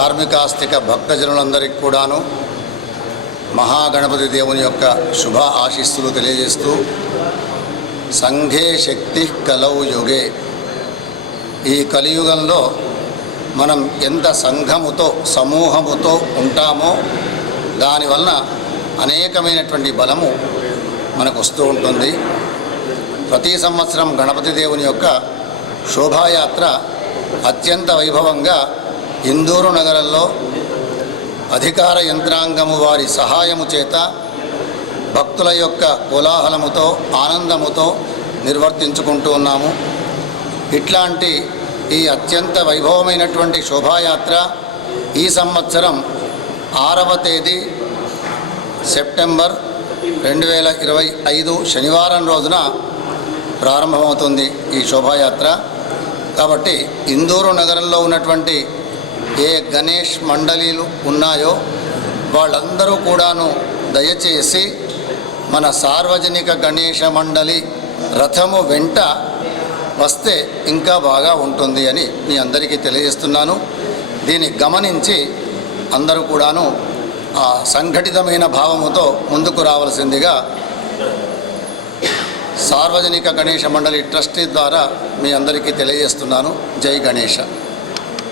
ధార్మికాస్తిక భక్తజనులందరికీ కూడాను మహాగణపతి దేవుని యొక్క శుభ ఆశీస్సులు తెలియజేస్తూ సంఘే శక్తి కలౌ యుగే, ఈ కలియుగంలో మనం ఎంత సంఘముతో సమూహముతో ఉంటామో దానివలన అనేకమైనటువంటి బలము మనకు వస్తూ ఉంటుంది. ప్రతి సంవత్సరం గణపతి దేవుని యొక్క శోభాయాత్ర అత్యంత వైభవంగా ఇందూరు నగరంలో అధికార యంత్రాంగము వారి సహాయము చేత భక్తుల యొక్క కోలాహలముతో ఆనందముతో నిర్వర్తించుకుంటూ ఉన్నాము. ఇట్లాంటి ఈ అత్యంత వైభవమైనటువంటి శోభాయాత్ర ఈ సంవత్సరం 6వ తేదీ సెప్టెంబర్ 2025 శనివారం రోజున ప్రారంభమవుతుంది ఈ శోభాయాత్ర. కాబట్టి ఇందూరు నగరంలో ఉన్నటువంటి ఏ గణేష్ మండలీలు ఉన్నాయో వాళ్ళందరూ కూడాను దయచేసి మన సార్వజనిక గణేష మండలి రథము వెంట వస్తే ఇంకా బాగా ఉంటుంది అని మీ అందరికీ తెలియజేస్తున్నాను. దీన్ని గమనించి అందరూ కూడాను ఆ సంఘటితమైన భావముతో ముందుకు రావాల్సిందిగా సార్వజనిక గణేష మండలి ట్రస్టీ ద్వారా మీ అందరికీ తెలియజేస్తున్నాను. జై గణేష.